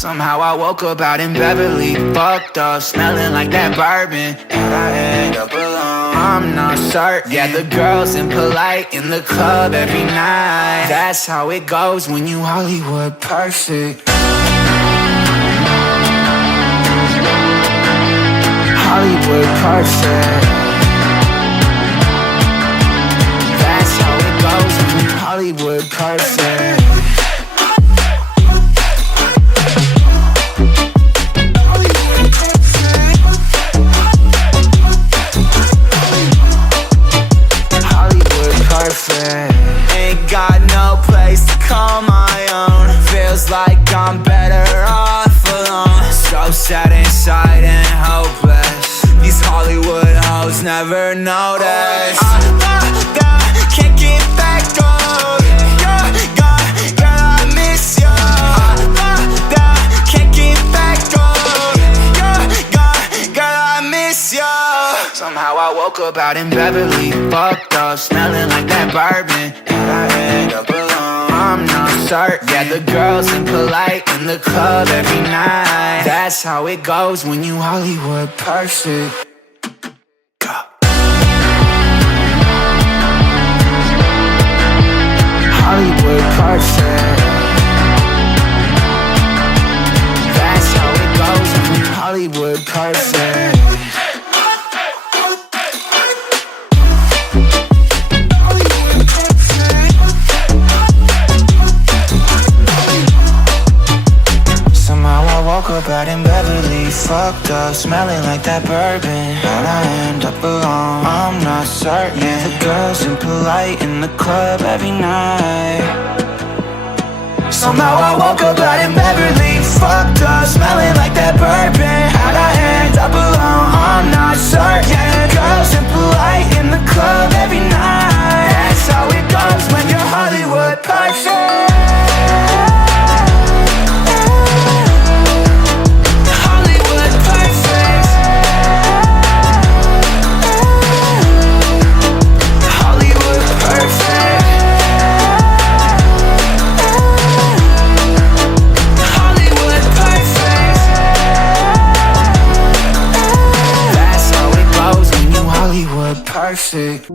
Somehow I woke up out in Beverly, fucked up, smelling like that bourbon. How'd I end up alone? I'm not certain. Yeah, the girls impolite in the club every night. That's how it goes when you Hollywood perfect. Hollywood perfect. That's how it goes when you Hollywood perfect. Ain't got no place to call my own. Feels like I'm better off alone. So sad inside and hopeless. These Hollywood hoes never notice. Can't get back on. You're gone, girl, I miss you. Can't get back on. You're gone, girl, I miss you. Somehow I woke up out in Beverly, fucked up, smelling like that bourbon. How'd I end up alone? I'm not certain. Yeah, the girls impolite in the club every night. That's how it goes when you Hollywood perfect. Hollywood perfect. That's how it goes when you Hollywood perfect. Woke up out in Beverly, fucked up, smelling like that bourbon. How'd I end up alone? I'm not certain. Yeah, the girls impolite in the club every night. Somehow I woke up out in Beverly, fucked up, smelling like that bourbon. How'd I end up alone? I'm not certain. Yeah, the girls impolite in the club every night. That's how it goes when you're Hollywood perfect. Perfect.